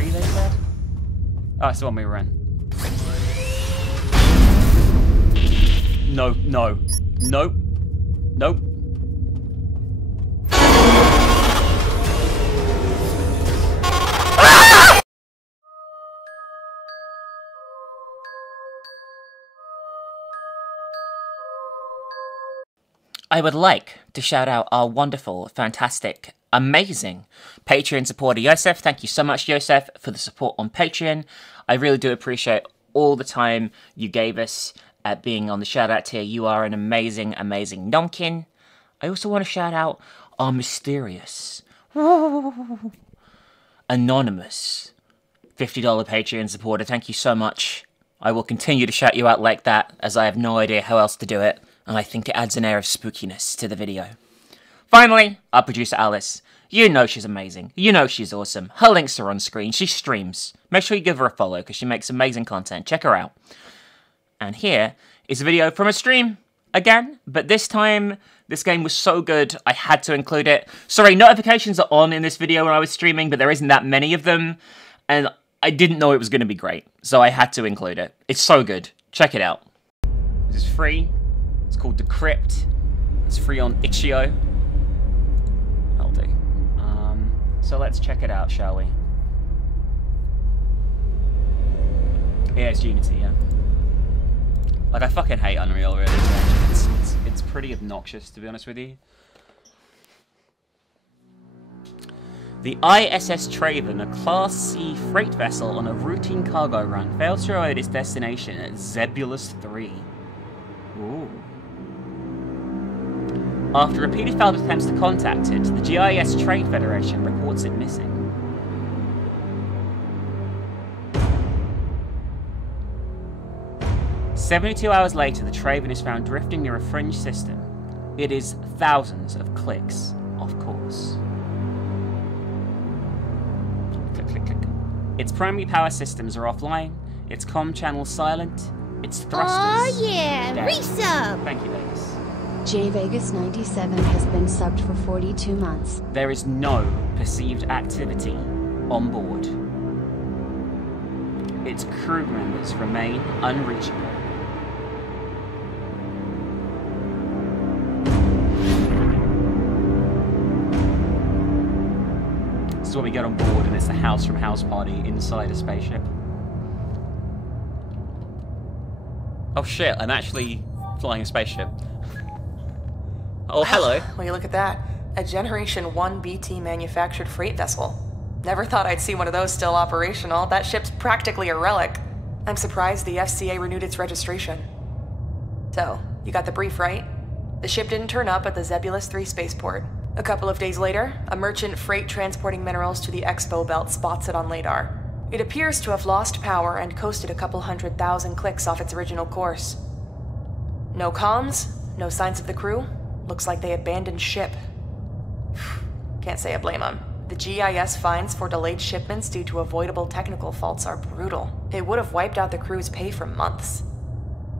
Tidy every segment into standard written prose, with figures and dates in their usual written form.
3, they said? Oh, it's the one we were in. No, no. Nope. Nope. I would like to shout out our wonderful, fantastic, amazing Patreon supporter, Yosef. Thank you so much, Yosef, for the support on Patreon. I really do appreciate all the time you gave us at being on the shout-out tier. You are an amazing, amazing nomkin. I also want to shout out our mysterious, anonymous $50 Patreon supporter. Thank you so much. I will continue to shout you out like that, as I have no idea how else to do it, and I think it adds an air of spookiness to the video. Finally, our producer Alice. You know she's amazing. You know she's awesome. Her links are on screen. She streams. Make sure you give her a follow, because she makes amazing content. Check her out. And here is a video from a stream again, but this time, this game was so good, I had to include it. Sorry, notifications are on in this video when I was streaming, but there isn't that many of them, and I didn't know it was going to be great, so I had to include it. It's so good. Check it out. This is free. It's called Decrypt. It's free on itch.io. LD. So let's check it out, shall we? Yeah, it's Unity, yeah. Like, I fucking hate Unreal, really. It's pretty obnoxious, to be honest with you. The ISS Traven, a Class C freight vessel on a routine cargo run, failed to arrive at its destination at Zebulus 3. Ooh. After repeated failed attempts to contact it, the GIS Trade Federation reports it missing. "72 hours later, the Traven is found drifting near a fringe system. It is thousands of clicks, of course. Click, click, click. Its primary power systems are offline, its comm channel silent, its thrusters... Oh yeah, dead. resub! Thank you, Vegas. JVegas97 has been subbed for 42 months. There is no perceived activity on board. Its crew members remain unreachable. This is when we get on board and it's the house from house party inside a spaceship. Oh shit, I'm actually flying a spaceship. Oh, hello. Will you look at that? A Generation 1 BT manufactured freight vessel. Never thought I'd see one of those still operational. That ship's practically a relic. I'm surprised the FCA renewed its registration. So, you got the brief, right? The ship didn't turn up at the Zebulus 3 spaceport. A couple of days later, a merchant freight transporting minerals to the Expo Belt spots it on radar. It appears to have lost power and coasted a couple 100,000 clicks off its original course. No comms, no signs of the crew. Looks like they abandoned ship. Can't say I blame them. The GIS fines for delayed shipments due to avoidable technical faults are brutal. It would have wiped out the crew's pay for months.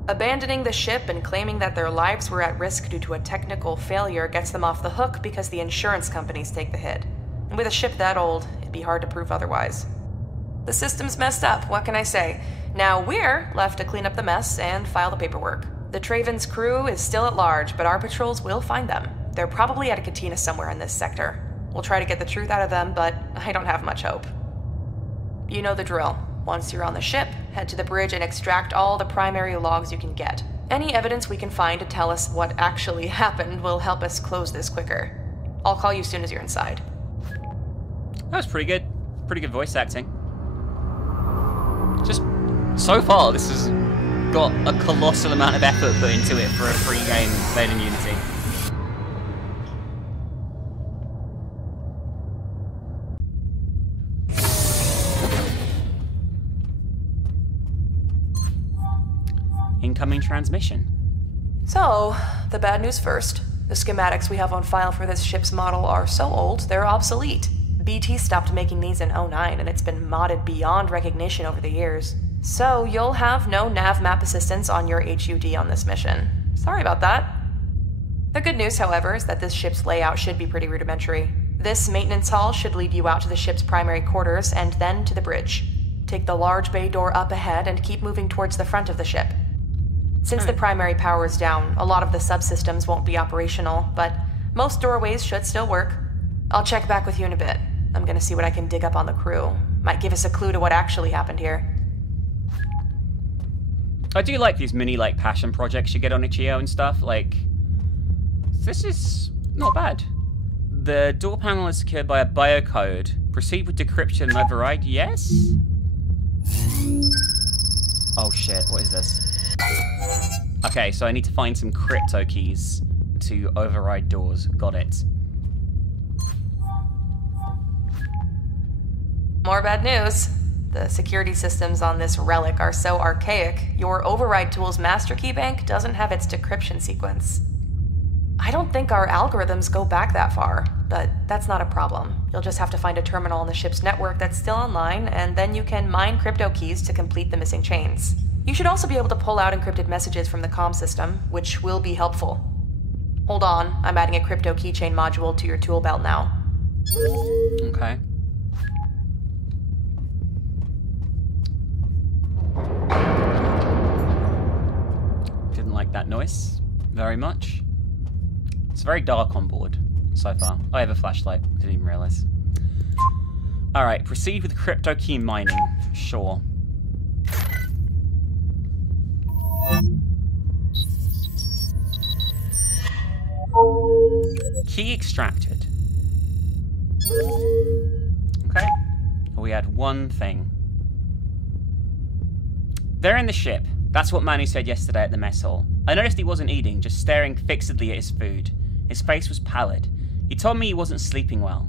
Abandoning the ship and claiming that their lives were at risk due to a technical failure gets them off the hook because the insurance companies take the hit. And with a ship that old, it'd be hard to prove otherwise. The system's messed up, what can I say? Now we're left to clean up the mess and file the paperwork. The Traven's crew is still at large, but our patrols will find them. They're probably at a cantina somewhere in this sector. We'll try to get the truth out of them, but I don't have much hope. You know the drill. Once you're on the ship, head to the bridge and extract all the primary logs you can get. Any evidence we can find to tell us what actually happened will help us close this quicker. I'll call you soon as you're inside. That was pretty good. Pretty good voice acting. Just, so far, this has got a colossal amount of effort put into it for a free game played in Unity. Incoming transmission. So, the bad news first. The schematics we have on file for this ship's model are so old, they're obsolete. BT stopped making these in 09, and it's been modded beyond recognition over the years. So, you'll have no nav map assistance on your HUD on this mission. Sorry about that. The good news, however, is that this ship's layout should be pretty rudimentary. This maintenance hall should lead you out to the ship's primary quarters and then to the bridge. Take the large bay door up ahead and keep moving towards the front of the ship. Since the primary power is down, a lot of the subsystems won't be operational, but most doorways should still work. I'll check back with you in a bit. I'm gonna see what I can dig up on the crew. Might give us a clue to what actually happened here. I do like these mini, like, passion projects you get on Itch.io and stuff. Like, this is not bad. The door panel is secured by a biocode. Proceed with decryption and override. Yes? Oh shit, what is this? Okay, so I need to find some crypto keys to override doors. Got it. More bad news. The security systems on this relic are so archaic, your override tool's master key bank doesn't have its decryption sequence. I don't think our algorithms go back that far, but that's not a problem. You'll just have to find a terminal on the ship's network that's still online, and then you can mine crypto keys to complete the missing chains. You should also be able to pull out encrypted messages from the comm system, which will be helpful. Hold on, I'm adding a crypto keychain module to your tool belt now. Okay. Didn't like that noise very much. It's very dark on board so far. Oh, I have a flashlight. Didn't even realize. Alright, proceed with crypto key mining. Sure. Key extracted. Okay. We had one thing. They're in the ship. That's what Manu said yesterday at the mess hall. I noticed he wasn't eating, just staring fixedly at his food. His face was pallid. He told me he wasn't sleeping well.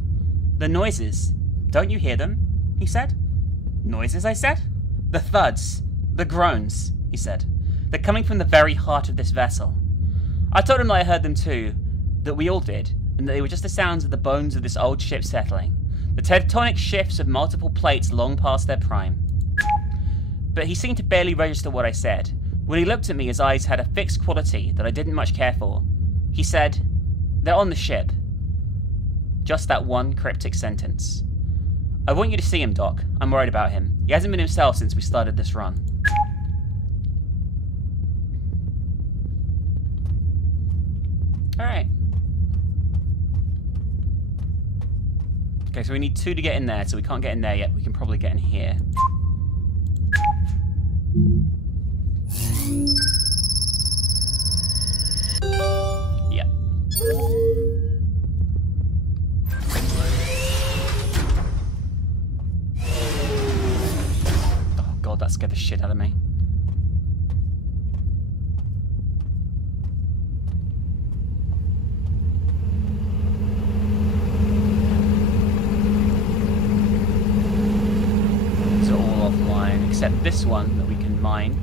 The noises. Don't you hear them? He said. Noises, I said? The thuds. The groans, he said. They're coming from the very heart of this vessel. I told him that I heard them too, that we all did, and that they were just the sounds of the bones of this old ship settling. The tectonic shifts of multiple plates long past their prime. But he seemed to barely register what I said. When he looked at me, his eyes had a fixed quality that I didn't much care for. He said, "They're on the ship." Just that one cryptic sentence. I want you to see him, Doc. I'm worried about him. He hasn't been himself since we started this run. Alright. Okay, so we need 2 to get in there, so we can't get in there yet. We can probably get in here. Yeah. Oh god, that scared the shit out of me. These are all offline, except this one that we can mine.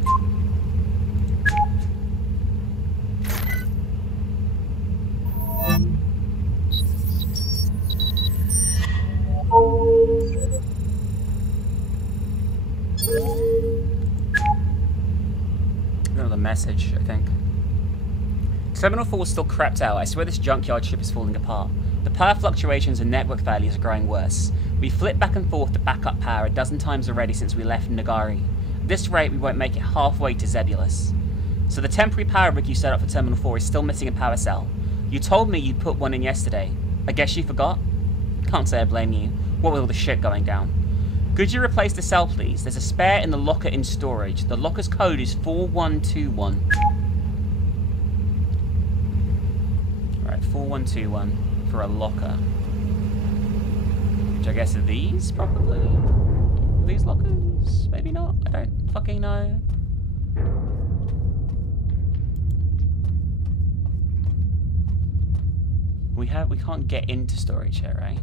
Another message, I think. Terminal 4 is still crapped out. I swear this junkyard ship is falling apart. The power fluctuations and network values are growing worse. We flipped back and forth to backup power a dozen times already since we left Nagari. At this rate, we won't make it halfway to Zebulus. So the temporary power rig you set up for Terminal 4 is still missing a power cell. You told me you put one in yesterday. I guess you forgot? Can't say I blame you. What with all the shit going down? Could you replace the cell, please? There's a spare in the locker in storage. The locker's code is 4121. Alright, 4121 for a locker. Which I guess are these, probably? Are these lockers? Maybe not. I don't fucking know. We can't get into storage here, right?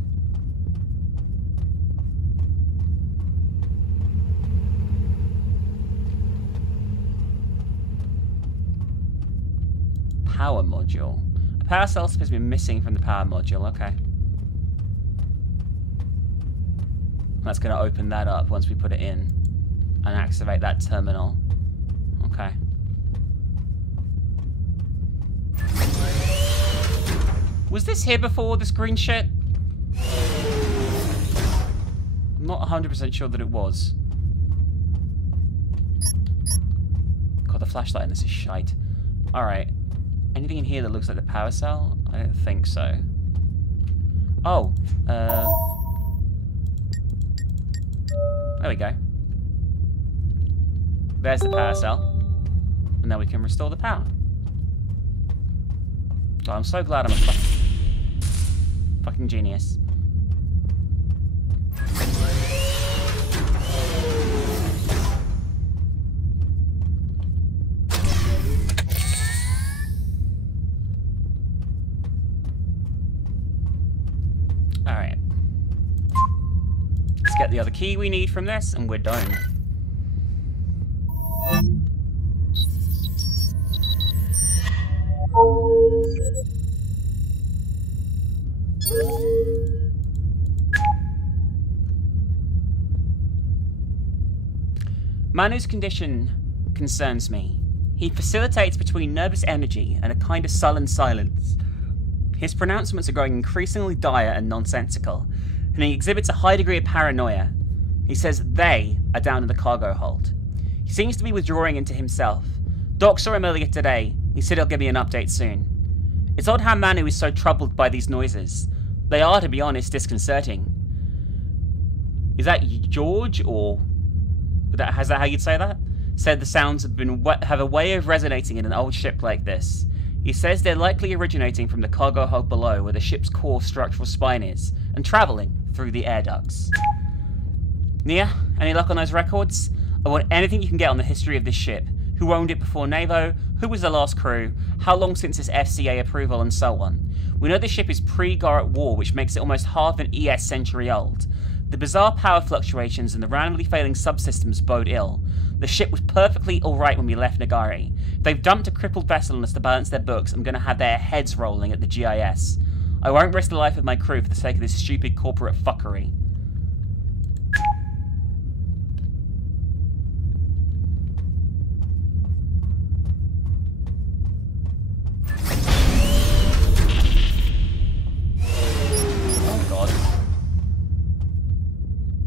Power module. A power cell is supposed to be missing from the power module, okay. That's going to open that up once we put it in and activate that terminal. Okay. Was this here before, this green shit? I'm not 100% sure that it was. God, the flashlight in this is shite. Alright. Anything in here that looks like the power cell? I don't think so. Oh. There we go. There's the power cell. And now we can restore the power. God, I'm so glad I'm a fucking genius. Alright. Let's get the other key we need from this, and we're done. Manu's condition concerns me. He facilitates between nervous energy and a kind of sullen silence. His pronouncements are growing increasingly dire and nonsensical, and he exhibits a high degree of paranoia. He says they are down in the cargo hold. He seems to be withdrawing into himself. Doc saw him earlier today. He said he'll give me an update soon. It's odd how Manu is so troubled by these noises. They are, to be honest, disconcerting. Is that George, or... Is that how you'd say that? Said the sounds have a way of resonating in an old ship like this. He says they're likely originating from the cargo hold below, where the ship's core structural spine is, and travelling through the air ducts. Nia, any luck on those records? I want anything you can get on the history of this ship. Who owned it before Navo? Who was the last crew? How long since its FCA approval, and so on. We know the ship is pre-Garrett War, which makes it almost half an ES century old. The bizarre power fluctuations and the randomly failing subsystems bode ill. The ship was perfectly alright when we left Nagari. If they've dumped a crippled vessel on us to balance their books, I'm going to have their heads rolling at the GIS. I won't risk the life of my crew for the sake of this stupid corporate fuckery.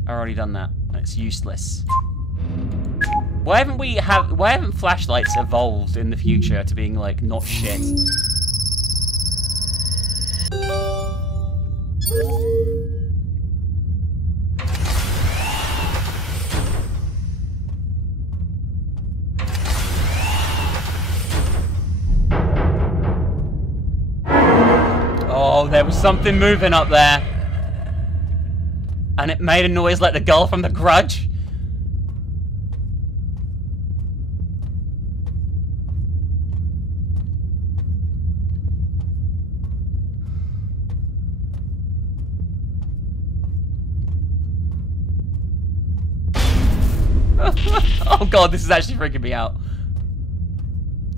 I've already done that. It's useless. Why haven't flashlights evolved in the future to being like not shit? Oh, there was something moving up there. And it made a noise like the girl from The Grudge. Oh god, this is actually freaking me out.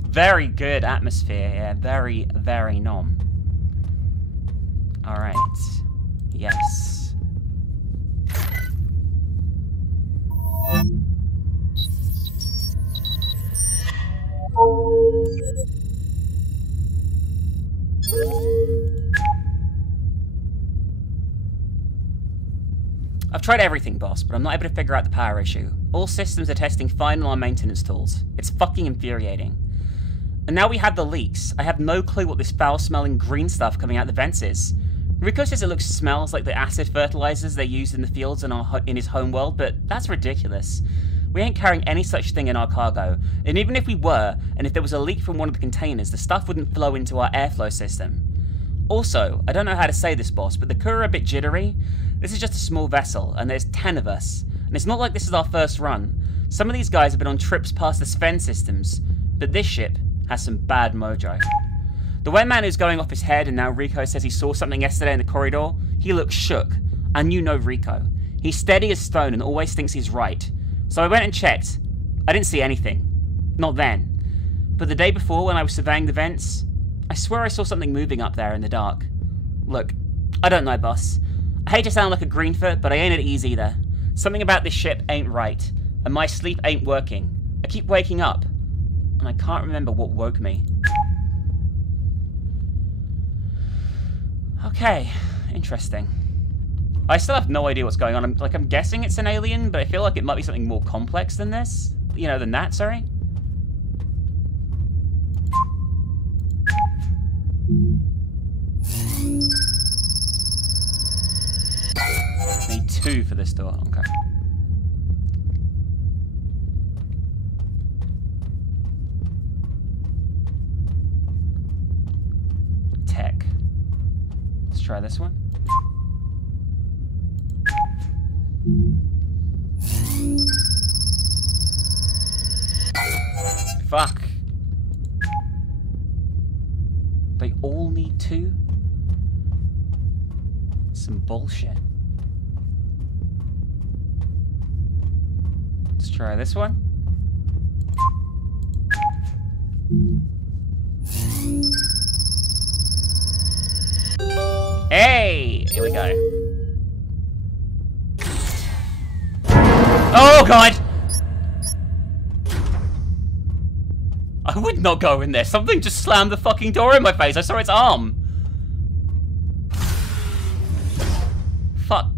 Very good atmosphere here. Very, very nom. Alright. Yes. I've tried everything, boss, but I'm not able to figure out the power issue. All systems are testing fine on our maintenance tools. It's fucking infuriating. And now we have the leaks. I have no clue what this foul-smelling green stuff coming out the vents is. Rico says it smells like the acid fertilizers they used in the fields in his homeworld, but that's ridiculous. We ain't carrying any such thing in our cargo, and even if we were, and if there was a leak from one of the containers, the stuff wouldn't flow into our airflow system. Also, I don't know how to say this, boss, but the crew are a bit jittery. This is just a small vessel, and there's 10 of us, and it's not like this is our first run. Some of these guys have been on trips past the Sven systems, but this ship has some bad mojo. The way man is going off his head, and now Rico says he saw something yesterday in the corridor, he looks shook, and you know Rico. He's steady as stone and always thinks he's right. So I went and checked. I didn't see anything. Not then. But the day before, when I was surveying the vents, I swear I saw something moving up there in the dark. Look, I don't know, boss. I hate to sound like a greenfoot, but I ain't at ease either. Something about this ship ain't right, and my sleep ain't working. I keep waking up, and I can't remember what woke me. Okay, interesting. I still have no idea what's going on. I'm guessing it's an alien, but I feel like it might be something more complex than this. You know, than that, sorry. Need 2 for this door. Okay. Tech. Let's try this one. Fuck. They all need 2? Some bullshit. Let's try this one. Hey! Here we go. Oh, God! I would not go in there. Something just slammed the fucking door in my face. I saw its arm. Fuck.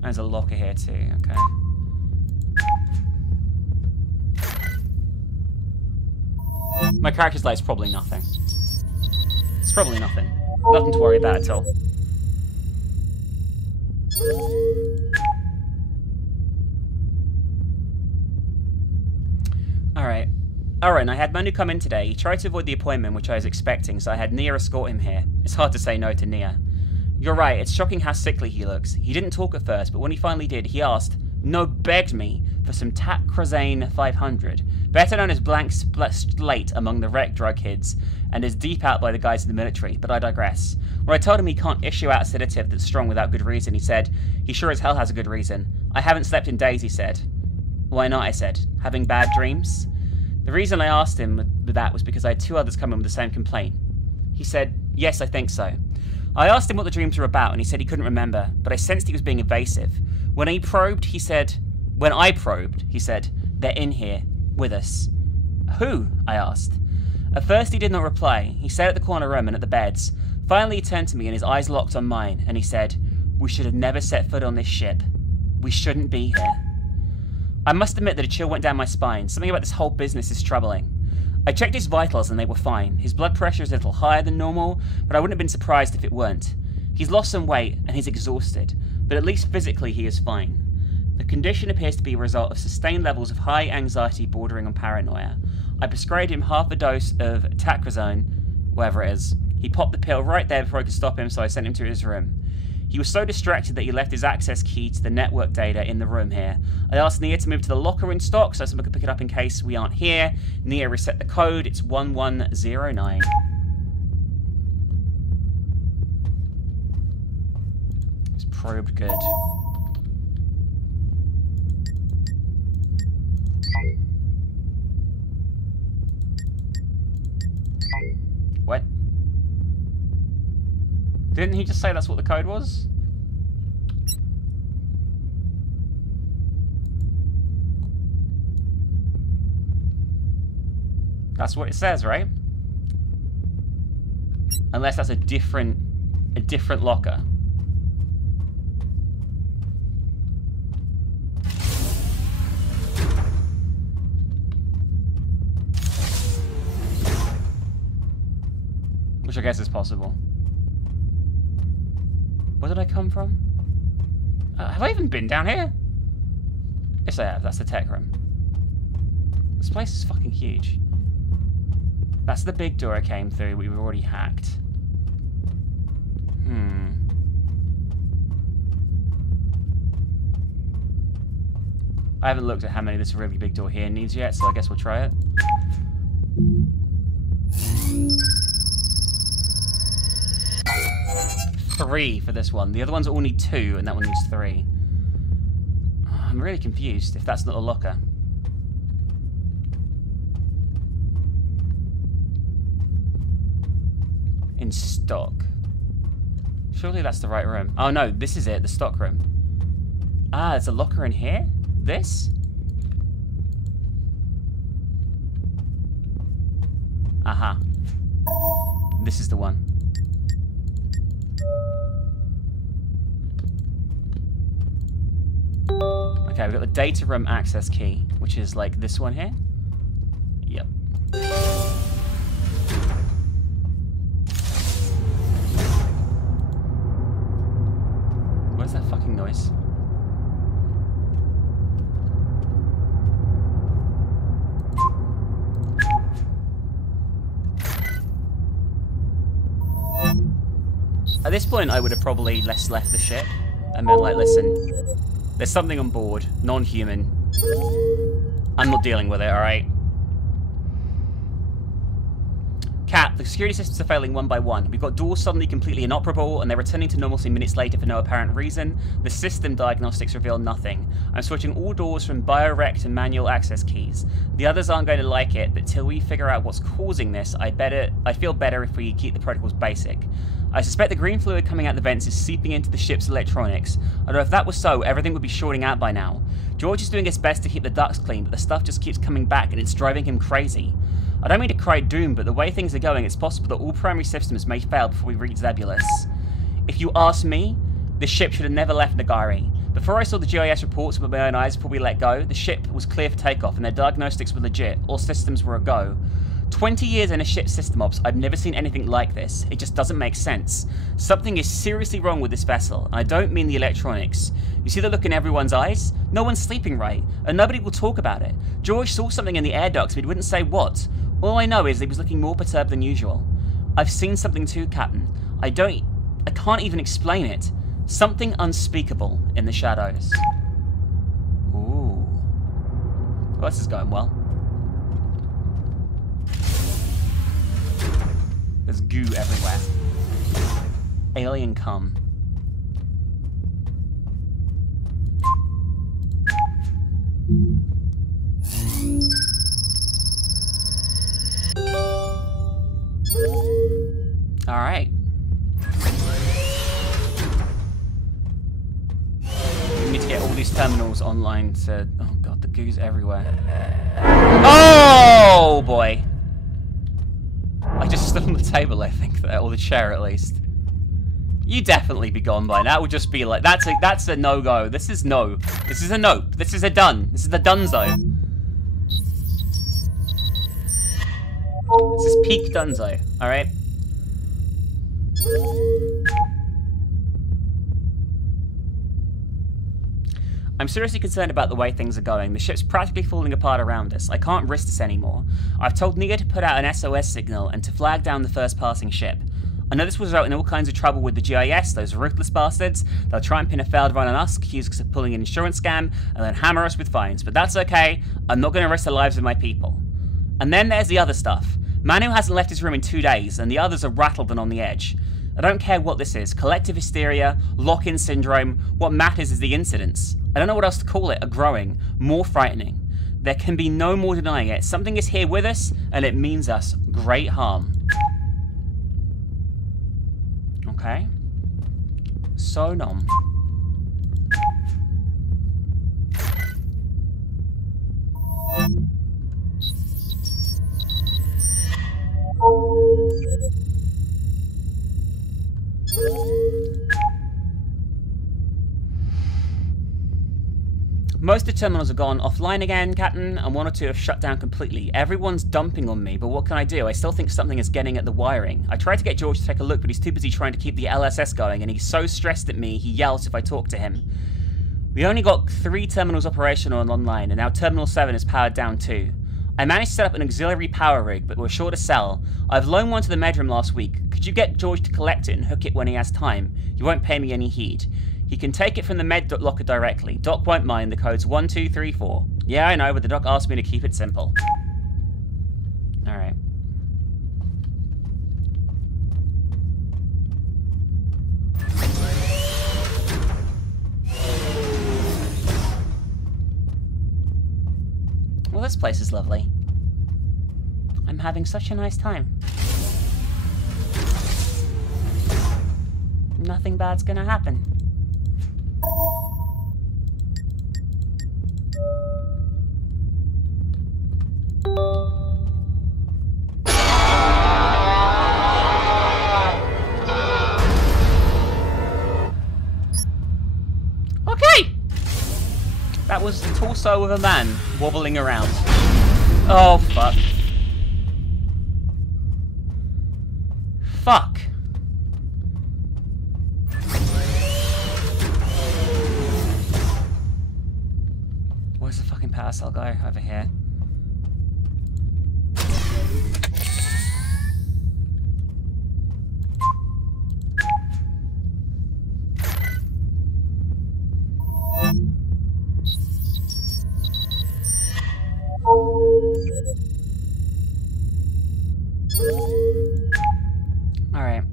There's a locker here too, okay. My character's light's probably nothing. It's probably nothing. Nothing to worry about at all. Alright. Alright, and I had Manu come in today. He tried to avoid the appointment, which I was expecting, so I had Nia escort him here. It's hard to say no to Nia. You're right, it's shocking how sickly he looks. He didn't talk at first, but when he finally did, he asked, no, begged me, for some Tacrozane 500, better known as Blank Slate among the rec drug kids, and is deep out by the guys in the military, but I digress. When I told him he can't issue out a sedative that's strong without good reason, he said, he sure as hell has a good reason. I haven't slept in days, he said. Why not, I said. Having bad dreams? The reason I asked him that was because I had 2 others come in with the same complaint. He said, yes, I think so. I asked him what the dreams were about, and he said he couldn't remember, but I sensed he was being evasive. When I probed, he said, they're in here, with us. Who? I asked. At first he did not reply. He sat at the corner room and at the beds. Finally he turned to me and his eyes locked on mine, and he said, we should have never set foot on this ship. We shouldn't be here. I must admit that a chill went down my spine. Something about this whole business is troubling. I checked his vitals and they were fine. His blood pressure is a little higher than normal, but I wouldn't have been surprised if it weren't. He's lost some weight and he's exhausted, but at least physically he is fine. The condition appears to be a result of sustained levels of high anxiety bordering on paranoia. I prescribed him half a dose of Tacrozane, whatever it is. He popped the pill right there before I could stop him, so I sent him to his room. He was so distracted that he left his access key to the network data in the room here. I asked Nia to move to the locker in stock so someone could pick it up in case we aren't here. Nia reset the code. It's 1109. It's probed good. What? Didn't he just say that's what the code was? That's what it says, right? Unless that's a different locker. Which I guess is possible. Where did I come from? Have I even been down here? Yes, I have. That's the tech room. This place is fucking huge. That's the big door I came through. We've already hacked. I haven't looked at how many this really big door here needs yet, so I guess we'll try it. Three for this one. The other ones all need 2, and that one needs 3. Oh, I'm really confused if that's not a locker. In stock. Surely that's the right room. Oh no, this is it, the stock room. Ah, there's a locker in here? This? Aha. This is the one. Okay, we've got the data room access key, which is like this one here. Yep. Where's that fucking noise? At this point, I would have probably left the ship and been like, listen, there's something on board, non-human. I'm not dealing with it, alright? Cat, the security systems are failing one by one. We've got doors suddenly completely inoperable, and they're returning to normalcy minutes later for no apparent reason. The system diagnostics reveal nothing. I'm switching all doors from biorec to manual access keys. The others aren't going to like it, but till we figure out what's causing this, I feel better if we keep the protocols basic. I suspect the green fluid coming out the vents is seeping into the ship's electronics. Although if that was so, everything would be shorting out by now. George is doing his best to keep the ducts clean, but the stuff just keeps coming back and it's driving him crazy. I don't mean to cry doom, but the way things are going, it's possible that all primary systems may fail before we reach Zebulus. If you ask me, the ship should have never left Nagari. Before I saw the GIS reports with my own eyes before we let go, the ship was clear for takeoff and their diagnostics were legit. All systems were a go. 20 years in a ship system ops, I've never seen anything like this. It just doesn't make sense. Something is seriously wrong with this vessel, and I don't mean the electronics. You see the look in everyone's eyes? No one's sleeping right, and nobody will talk about it. George saw something in the air ducts, but he wouldn't say what. All I know is he was looking more perturbed than usual. I've seen something too, Captain. I can't even explain it. Something unspeakable in the shadows. Ooh. Well, this is going well. There's goo everywhere. Alien cum. Alright. We need to get all these terminals online to... Oh god, the goo's everywhere. Oh boy! I just stood on the table, I think, there, or the chair at least. You'd definitely be gone by now. That would just be like, that's a no-go. This is no. This is a nope. This is a done. This is the dunzo. This is peak dunzo, alright? I'm seriously concerned about the way things are going. The ship's practically falling apart around us. I can't risk this anymore. I've told Nia to put out an SOS signal and to flag down the first passing ship. I know this will result in all kinds of trouble with the GIS, those ruthless bastards. They'll try and pin a failed run on us, accuse us of pulling an insurance scam, and then hammer us with fines. But that's okay. I'm not going to risk the lives of my people. And then there's the other stuff. Manu hasn't left his room in 2 days, and the others are rattled and on the edge. I don't care what this is. Collective hysteria, lock-in syndrome. What matters is the incidents. I don't know what else to call it. Are growing. More frightening. There can be no more denying it. Something is here with us, and it means us great harm. Okay. So nom. Most of the terminals have gone offline again, Captain, and 1 or 2 have shut down completely. Everyone's dumping on me, but what can I do? I still think something is getting at the wiring. I tried to get George to take a look, but he's too busy trying to keep the LSS going, and he's so stressed at me, he yells if I talk to him. We only got 3 terminals operational and online, and now Terminal 7 is powered down too. I managed to set up an auxiliary power rig, but we're short a cell. I've loaned one to the medroom last week. Could you get George to collect it and hook it when he has time? He won't pay me any heed. He can take it from the med locker directly. Doc won't mind. The code's 1234. Yeah, I know, but the doc asked me to keep it simple. Alright. Well, this place is lovely. I'm having such a nice time. Nothing bad's gonna happen. torso of a man wobbling around. Oh, fuck. Fuck. Where's the fucking power cell go? Over here. Alright.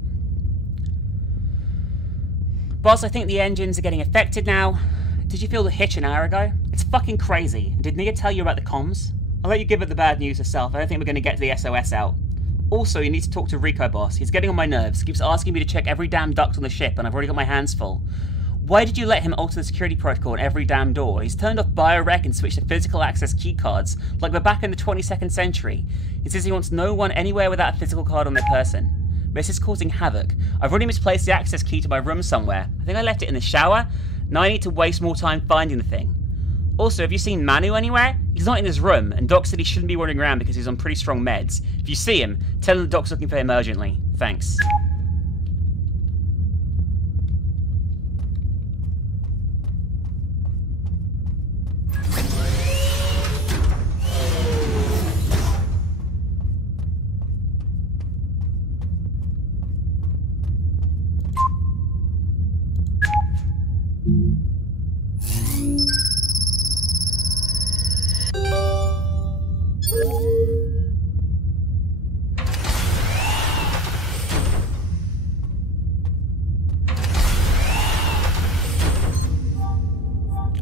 Boss, I think the engines are getting affected now. Did you feel the hitch an hour ago? It's fucking crazy. Did Nia tell you about the comms? I'll let you give her the bad news herself. I don't think we're going to get to the SOS out. Also, you need to talk to Rico, boss. He's getting on my nerves. He keeps asking me to check every damn duct on the ship, and I've already got my hands full. Why did you let him alter the security protocol on every damn door? He's turned off biorec and switched to physical access keycards, like we're back in the 22nd century. He says he wants no one anywhere without a physical card on their person. This is causing havoc. I've already misplaced the access key to my room somewhere. I think I left it in the shower. Now I need to waste more time finding the thing. Also, have you seen Manu anywhere? He's not in his room, and Doc said he shouldn't be wandering around because he's on pretty strong meds. If you see him, tell him the Doc's looking for him urgently. Thanks.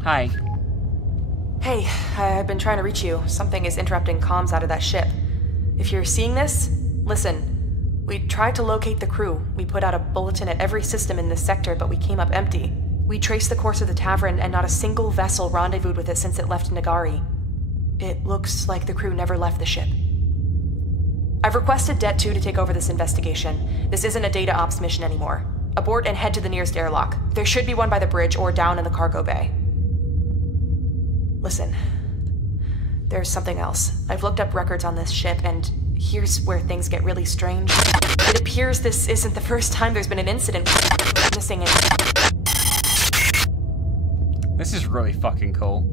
Hi. Hey, I've been trying to reach you. Something is interrupting comms out of that ship. If you're seeing this, listen. We tried to locate the crew. We put out a bulletin at every system in this sector, but we came up empty. We traced the course of the Tavern, and not a single vessel rendezvoused with it since it left Nagari. It looks like the crew never left the ship. I've requested Det 2 to take over this investigation. This isn't a data ops mission anymore. Abort and head to the nearest airlock. There should be one by the bridge or down in the cargo bay. Listen, there's something else. I've looked up records on this ship, and here's where things get really strange. It appears this isn't the first time there's been an incident missing it. This is really fucking cool.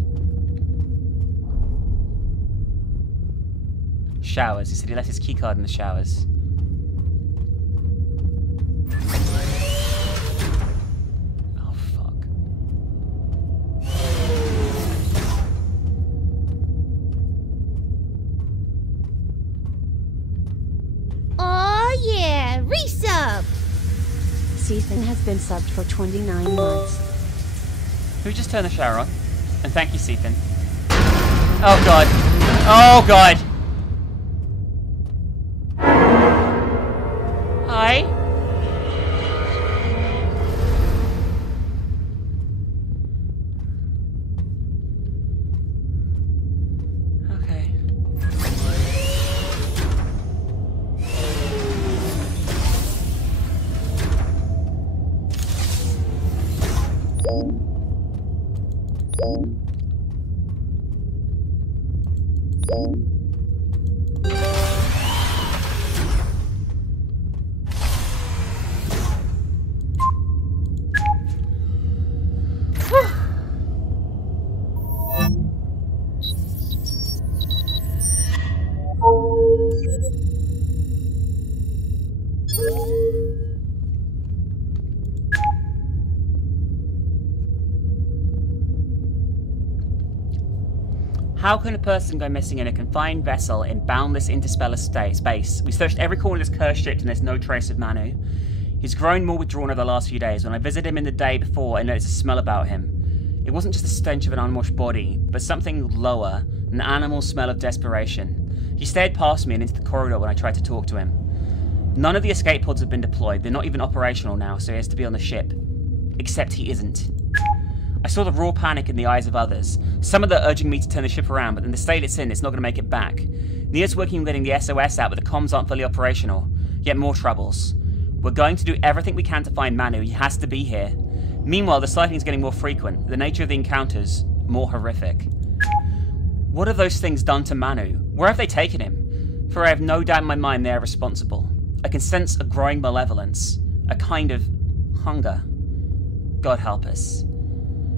Showers. He said he left his keycard in the showers. Oh, fuck. Oh yeah, resub! Sethan has been subbed for 29 months. Who just turned the shower on? And thank you, Sethan. Oh god. Oh god. Hi. Okay. How can a person go missing in a confined vessel in boundless interstellar space? We searched every corner of this cursed ship and there's no trace of Manu. He's grown more withdrawn over the last few days. When I visited him in the day before, I noticed a smell about him. It wasn't just the stench of an unwashed body, but something lower, an animal smell of desperation. He stared past me and into the corridor when I tried to talk to him. None of the escape pods have been deployed. They're not even operational now, so he has to be on the ship. Except he isn't. I saw the raw panic in the eyes of others. Some of them urging me to turn the ship around, but in the state it's in, it's not going to make it back. Nia's working on getting the SOS out, but the comms aren't fully operational. Yet more troubles. We're going to do everything we can to find Manu. He has to be here. Meanwhile, the sightings getting more frequent. The nature of the encounters, more horrific. What have those things done to Manu? Where have they taken him? For I have no doubt in my mind they are responsible. I can sense a growing malevolence, a kind of hunger. God help us.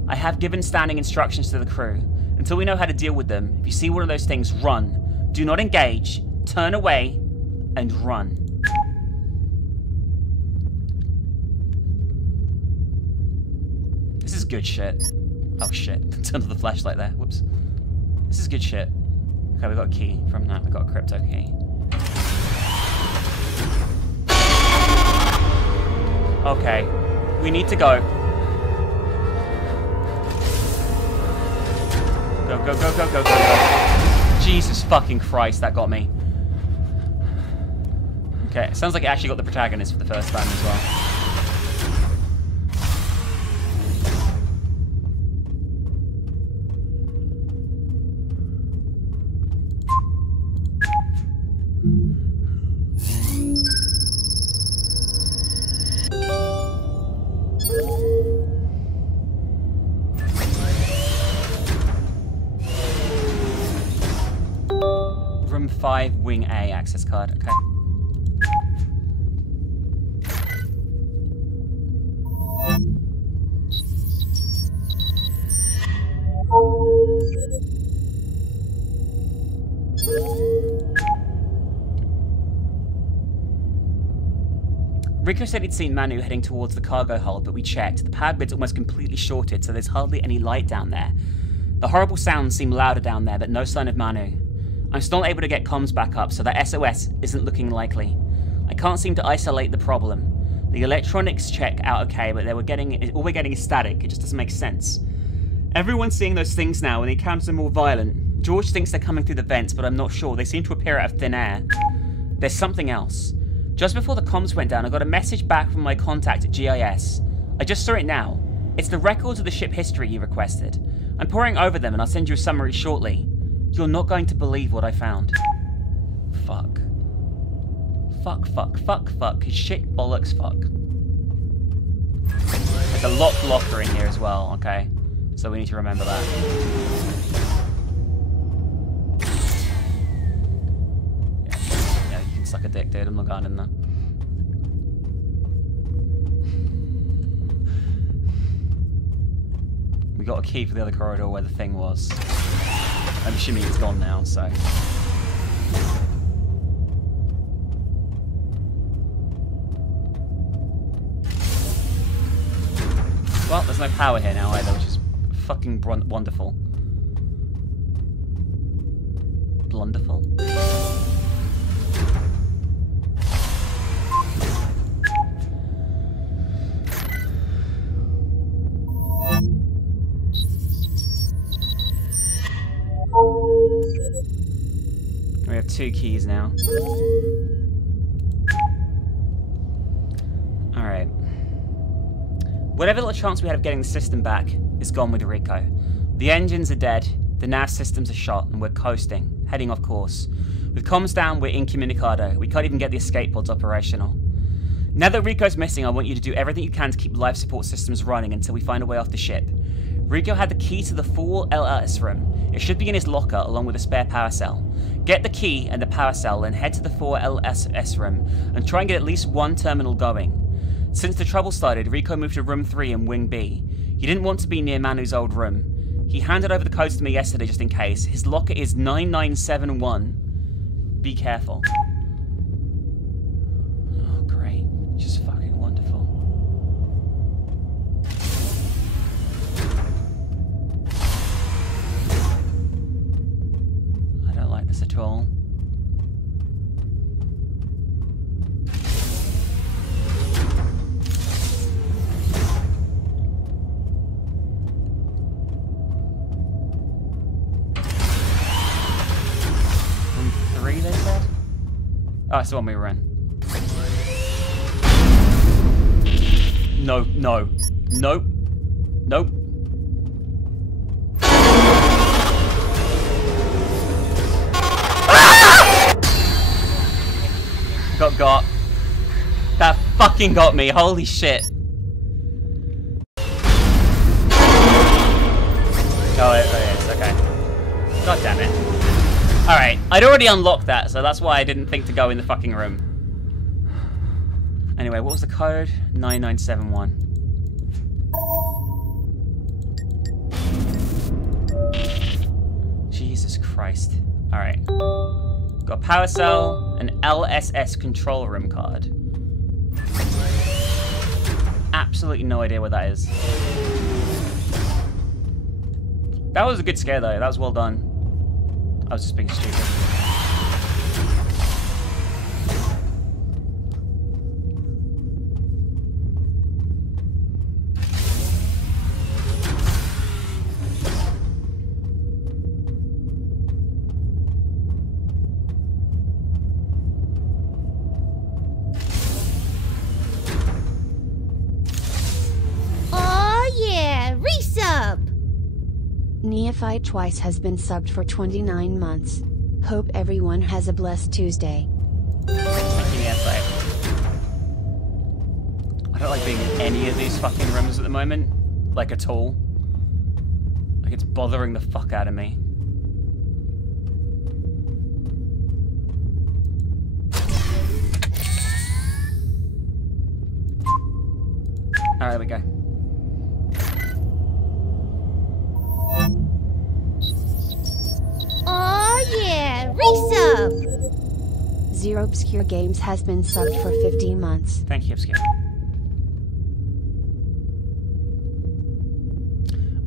I have given standing instructions to the crew. Until we know how to deal with them, if you see one of those things, run. Do not engage, turn away, and run. This is good shit. Oh shit, turn off the flashlight there, whoops. This is good shit. Okay, we got a key from that, we got a crypto key. Okay, we need to go. Go, go, go, go, go, go, go. Jesus fucking Christ, that got me. Okay, it sounds like it actually got the protagonist for the first time as well. Room 5, Wing A, access card, okay. Rico said he'd seen Manu heading towards the cargo hold, but we checked. The power grid's almost completely shorted, so there's hardly any light down there. The horrible sounds seem louder down there, but no sign of Manu. I'm still not able to get comms back up, so that SOS isn't looking likely. I can't seem to isolate the problem. The electronics check out okay, but all we're getting is static. It just doesn't make sense. Everyone's seeing those things now, and the encounters are more violent. George thinks they're coming through the vents, but I'm not sure. They seem to appear out of thin air. There's something else. Just before the comms went down, I got a message back from my contact at GIS. I just saw it now. It's the records of the ship history you requested. I'm poring over them, and I'll send you a summary shortly. You're not going to believe what I found. Fuck. Fuck, fuck, fuck, fuck. Shit, bollocks, fuck. There's a locked locker in here as well, okay? So we need to remember that. Yeah, you can suck a dick, dude. I'm not going in there. We got a key for the other corridor where the thing was. I'm assuming it's gone now, so... Well, there's no power here now either, which is fucking wonderful. Blunderful? We have 2 keys now. Alright. Whatever little chance we had of getting the system back is gone with Rico. The engines are dead, the nav systems are shot, and we're coasting, heading off course. With comms down, we're incommunicado. We can't even get the escape pods operational. Now that Rico's missing, I want you to do everything you can to keep life support systems running until we find a way off the ship. Rico had the key to the 4LS room. It should be in his locker along with a spare power cell. Get the key and the power cell and head to the 4LS room and try and get at least one terminal going. Since the trouble started, Rico moved to room 3 in Wing B. He didn't want to be near Manu's old room. He handed over the codes to me yesterday just in case. His locker is 9971. Be careful. Oh, great. Just fucking wonderful. I don't like this at all. Oh, it's the one we were in. No, no. Nope. Nope. Ah! Got. That fucking got me. Holy shit. Oh, it is. Okay. God damn it. Alright, I'd already unlocked that, so that's why I didn't think to go in the fucking room. Anyway, what was the code? 9971. Jesus Christ. Alright. Got a power cell, an LSS control room card. Absolutely no idea what that is. That was a good scare though, that was well done. I was just being stupid. Neophyte Twice has been subbed for 29 months. Hope everyone has a blessed Tuesday. Neophyte. I don't like being in any of these fucking rooms at the moment. Like, at all. Like, it's bothering the fuck out of me. Alright, there we go. Oh yeah, resub! Zero Obscure Games has been subbed for 15 months. Thank you, Obscure.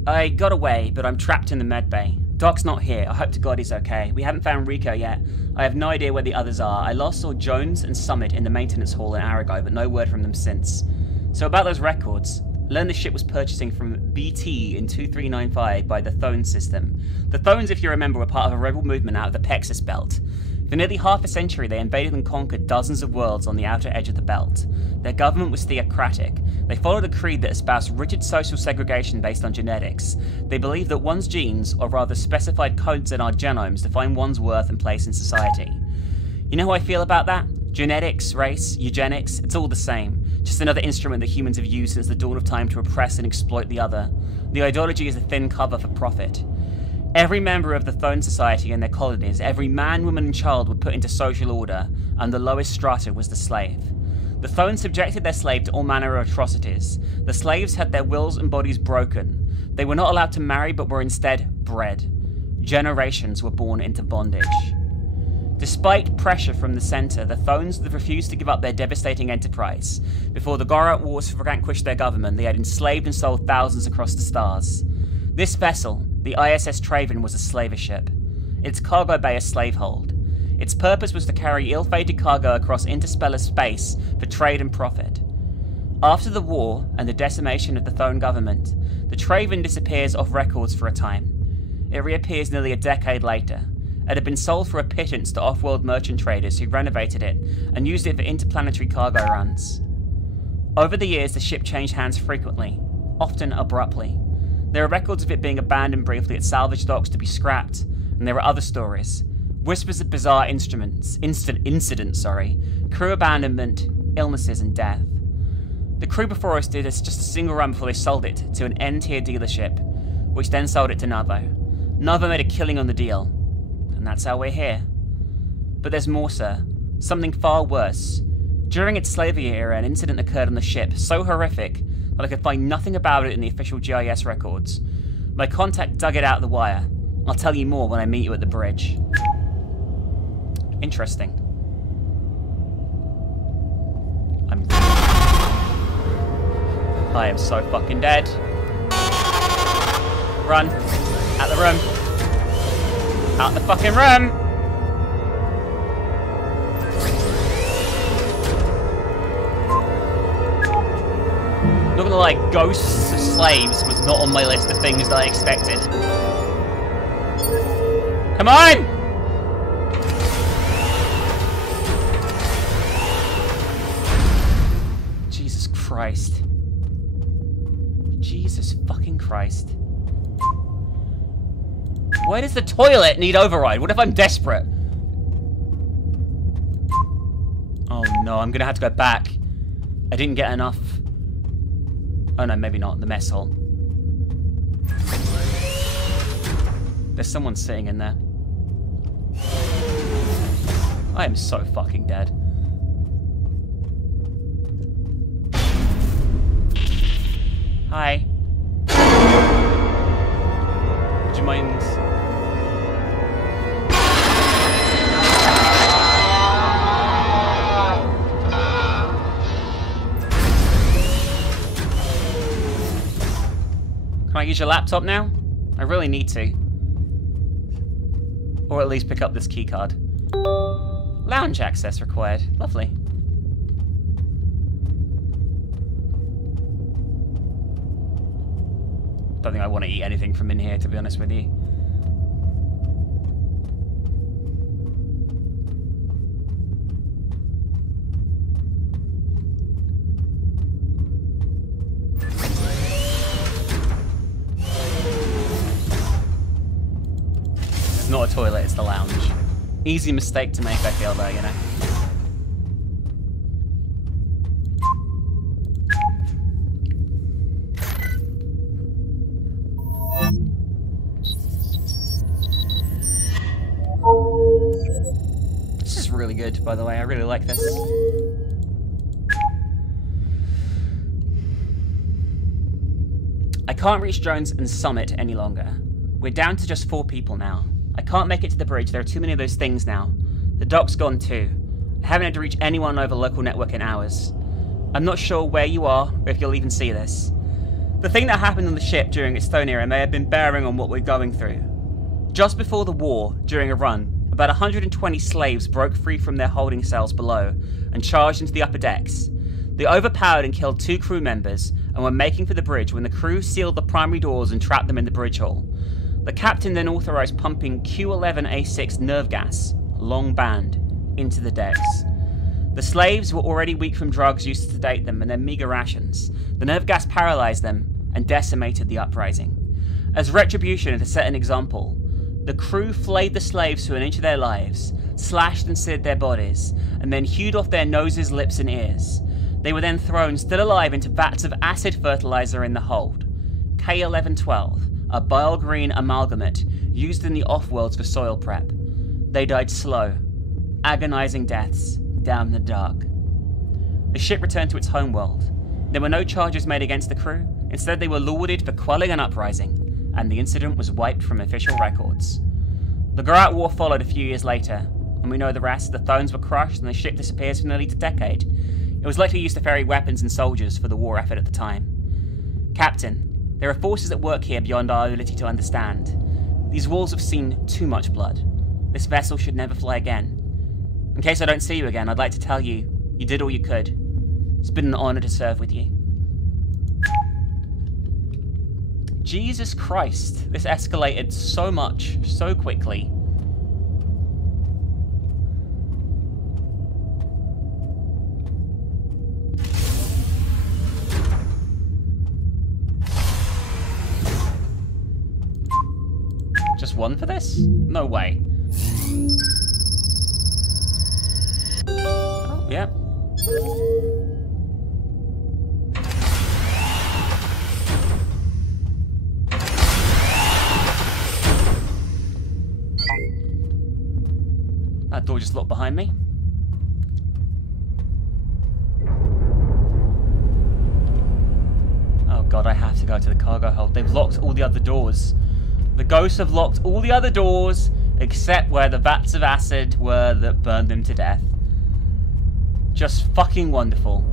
I got away, but I'm trapped in the medbay. Doc's not here. I hope to God he's okay. We haven't found Rico yet. I have no idea where the others are. I last saw Jones and Summit in the maintenance hall an hour ago, but no word from them since. So about those records. Learned the ship was purchasing from BT in 2395 by the Thone system. The Thones, if you remember, were part of a rebel movement out of the Pexus Belt. For nearly half a century, they invaded and conquered dozens of worlds on the outer edge of the belt. Their government was theocratic. They followed a creed that espoused rigid social segregation based on genetics. They believed that one's genes, or rather specified codes in our genomes, define one's worth and place in society. You know how I feel about that? Genetics, race, eugenics, it's all the same. Just another instrument that humans have used since the dawn of time to oppress and exploit the other. The ideology is a thin cover for profit. Every member of the Thone Society and their colonies, every man, woman and child were put into social order, and the lowest strata was the slave. The Thone subjected their slave to all manner of atrocities. The slaves had their wills and bodies broken. They were not allowed to marry but were instead bred. Generations were born into bondage. Despite pressure from the centre, the Thones refused to give up their devastating enterprise. Before the Gorat Wars vanquished their government, they had enslaved and sold thousands across the stars. This vessel, the ISS Traven, was a slaver ship. Its cargo bay a slavehold. Its purpose was to carry ill-fated cargo across interstellar space for trade and profit. After the war and the decimation of the Thone government, the Traven disappears off records for a time. It reappears nearly a decade later. It had been sold for a pittance to off-world merchant traders who renovated it and used it for interplanetary cargo runs. Over the years, the ship changed hands frequently, often abruptly. There are records of it being abandoned briefly at salvage docks to be scrapped, and there are other stories. Whispers of bizarre incidents, crew abandonment, illnesses and death. The crew before us did just a single run before they sold it to an N-tier dealership, which then sold it to Novo. Novo made a killing on the deal. And that's how we're here. But there's more, sir. Something far worse. During its slavery era, an incident occurred on the ship, so horrific that I could find nothing about it in the official GIS records. My contact dug it out of the wire. I'll tell you more when I meet you at the bridge. Interesting. I am so fucking dead. Run. Out the room. Out the fucking room! Not gonna lie, ghosts of slaves was not on my list of things that I expected. Come on! Jesus Christ. Jesus fucking Christ. Why does the toilet need override? What if I'm desperate? Oh no, I'm gonna have to go back. I didn't get enough. Oh no, maybe not. The mess hall. There's someone sitting in there. I am so fucking dead. Hi. Would you mind... Can I use your laptop now? I really need to. Or at least pick up this keycard. Lounge access required. Lovely. Don't think I want to eat anything from in here, to be honest with you. It's not a toilet, it's the lounge. Easy mistake to make, I feel, though, you know. This is really good, by the way. I really like this. I can't reach Jones and Summit any longer. We're down to just 4 people now. I can't make it to the bridge. There are too many of those things now. The dock's gone too. I haven't had to reach anyone over local network in hours. I'm not sure where you are, or if you'll even see this. The thing that happened on the ship during its stone era may have been bearing on what we're going through. Just before the war, during a run, about 120 slaves broke free from their holding cells below and charged into the upper decks. They overpowered and killed 2 crew members and were making for the bridge when the crew sealed the primary doors and trapped them in the bridge hall. The captain then authorized pumping Q11A6 nerve gas, long band, into the decks. The slaves were already weak from drugs used to sedate them and their meager rations. The nerve gas paralyzed them and decimated the uprising. As retribution and to set an example, the crew flayed the slaves to an inch of their lives, slashed and seared their bodies, and then hewed off their noses, lips, and ears. They were then thrown still alive into vats of acid fertilizer in the hold. K1112, a bile green amalgamate used in the off-worlds for soil prep. They died slow, agonizing deaths down in the dark. The ship returned to its homeworld. There were no charges made against the crew. Instead, they were lauded for quelling an uprising, and the incident was wiped from official records. The Garat War followed a few years later, and we know the rest. The Thones were crushed, and the ship disappears for nearly a decade. It was likely used to ferry weapons and soldiers for the war effort at the time. Captain, there are forces at work here beyond our ability to understand. These walls have seen too much blood. This vessel should never fly again. In case I don't see you again, I'd like to tell you, you did all you could. It's been an honor to serve with you. Jesus Christ, this escalated so much, so quickly. Just one for this? No way. Oh, yeah. That door just locked behind me. Oh god, I have to go to the cargo hold. They've locked all the other doors. The ghosts have locked all the other doors, except where the vats of acid were that burned them to death. Just fucking wonderful.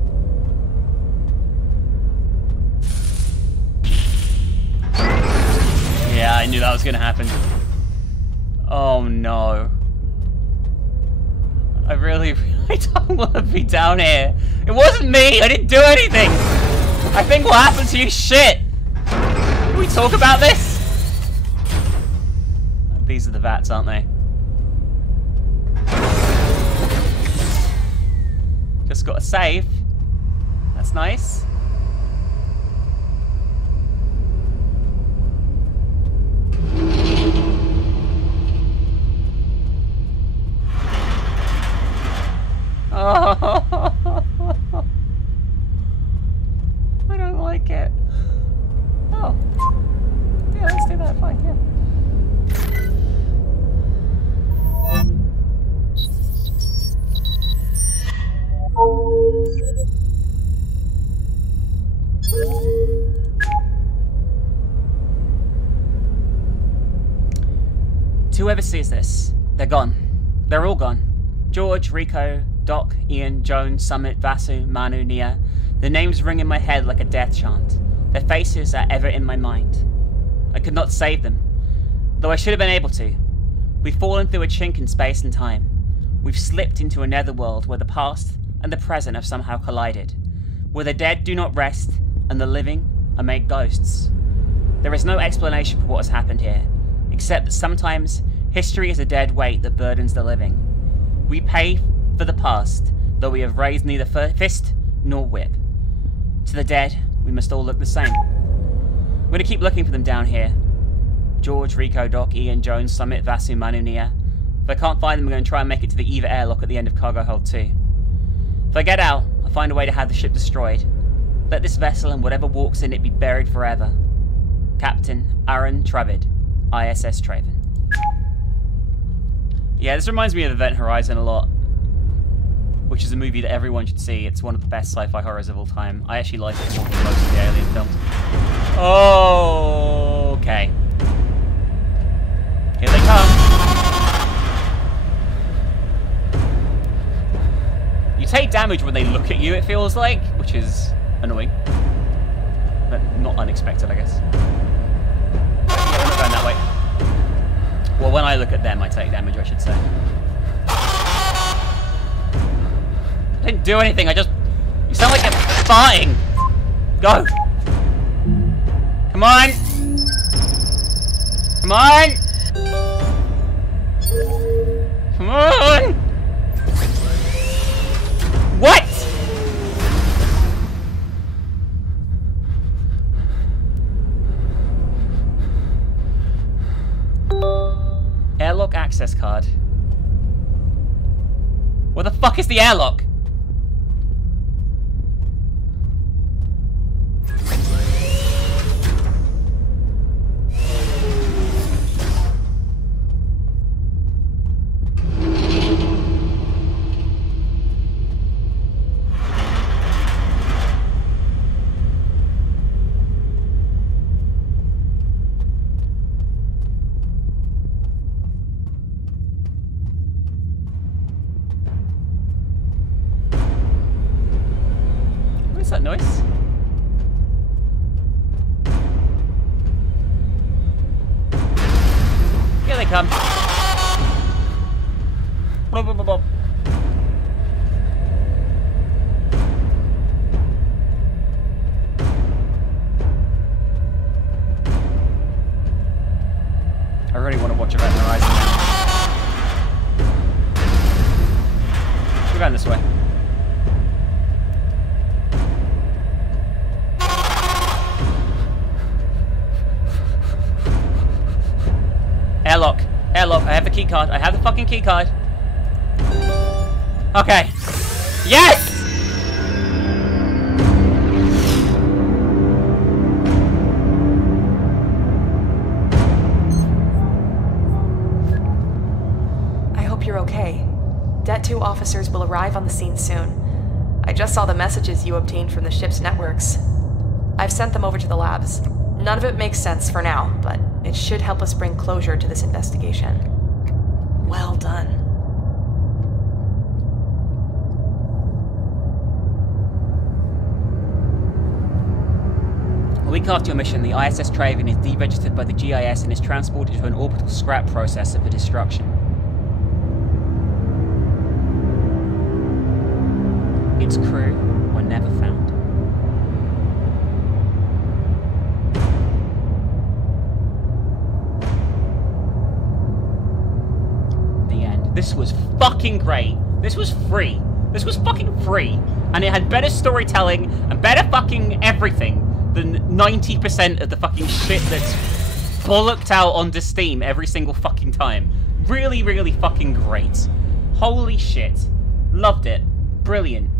Yeah, I knew that was gonna happen. Oh no. I don't want to be down here. It wasn't me! I didn't do anything! I think what happened to you is shit! Can we talk about this? These are the vats, aren't they? Just got a save. That's nice. Oh, I don't like it. Oh, yeah, let's do that. Fine, yeah. Whoever sees this, they're gone. They're all gone. George, Rico, Doc, Ian, Jones, Summit, Vasu, Manu, Nia. The names ring in my head like a death chant. Their faces are ever in my mind. I could not save them, though I should have been able to. We've fallen through a chink in space and time. We've slipped into a netherworld where the past and the present have somehow collided, where the dead do not rest and the living are made ghosts. There is no explanation for what has happened here, except that sometimes history is a dead weight that burdens the living. We pay for the past, though we have raised neither fist nor whip. To the dead, we must all look the same. We're going to keep looking for them down here. George, Rico, Doc, Ian, Jones, Summit, Vasu, Manu, Nia. If I can't find them, we're going to try and make it to the Eva airlock at the end of Cargo Hold 2. If I get out, I'll find a way to have the ship destroyed. Let this vessel and whatever walks in it be buried forever. Captain Aaron Travid, ISS Traven. Yeah, this reminds me of Event Horizon a lot, which is a movie that everyone should see. It's one of the best sci-fi horrors of all time. I actually like it more than most of the Alien films. Oh, okay. Here they come. You take damage when they look at you, it feels like, which is annoying. But not unexpected, I guess. Yeah, we're not going that way. Well, when I look at them, I take damage, I should say. I didn't do anything, I just... You sound like you're farting! Go! Come on! Come on! Come on! What?! Airlock access card. What the fuck is the airlock? What's that noise? Here they come. Blah, blah, blah, blah. I really want to watch Event Horizon now. We're going this way. Airlock. Airlock. I have the key card. I have the fucking key card. Okay. Yes! I hope you're okay. Det 2 officers will arrive on the scene soon. I just saw the messages you obtained from the ship's networks. I've sent them over to the labs. None of it makes sense for now, but it should help us bring closure to this investigation. Well done. A week after your mission, the ISS Traven is deregistered by the GIS and is transported to an orbital scrap processor for destruction. Its crew were never found. This was fucking great. This was free. This was fucking free. And it had better storytelling and better fucking everything than 90% of the fucking shit that's bollocked out onto Steam every single fucking time. Really, really fucking great. Holy shit. Loved it. Brilliant.